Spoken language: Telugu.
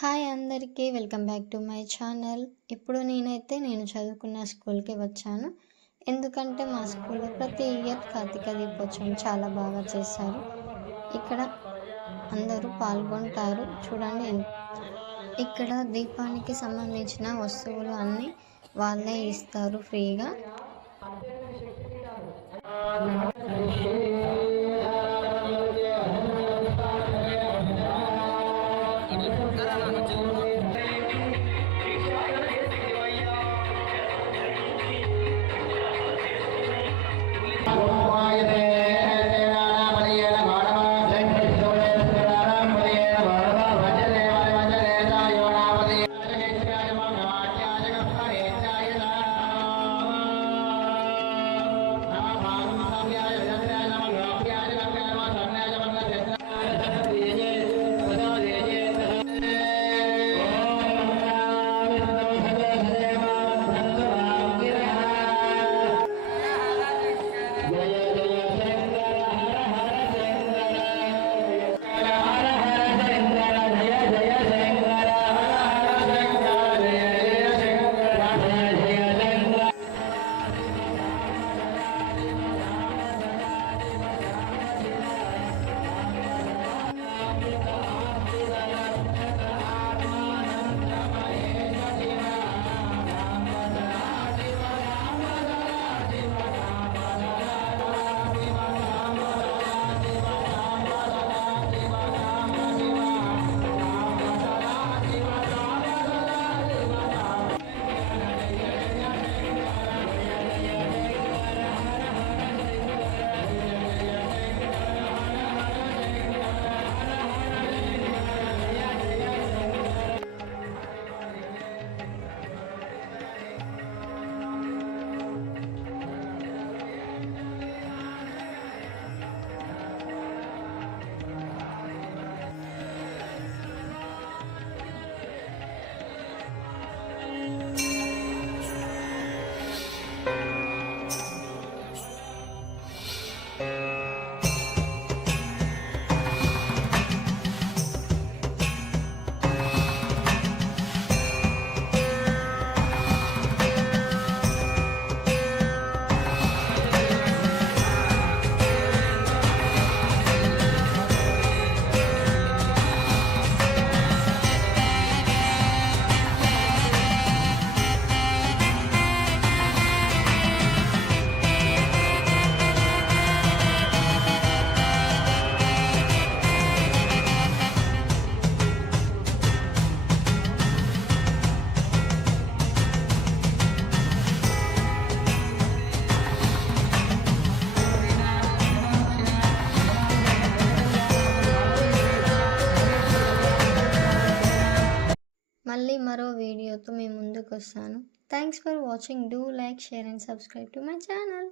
హాయ్ అందరికీ welcome back to my channel. ఇప్పుడు నేను చదువుకున్న స్కూల్కి వచ్చాను. ఎందుకంటే మా స్కూల్లో ప్రతి ఇయర్ కార్తీక దీపోత్సవం చాలా బాగా చేస్తారు. ఇక్కడ అందరూ పాల్గొంటారు. చూడండి, ఇక్కడ దీపానికి సంబంధించిన వస్తువులు అన్నీ వాళ్ళే ఇస్తారు ఫ్రీగా. మళ్ళీ మరో వీడియోతో మీ ముందుకు వస్తాను. Thanks for watching. Do like, share and subscribe to my channel.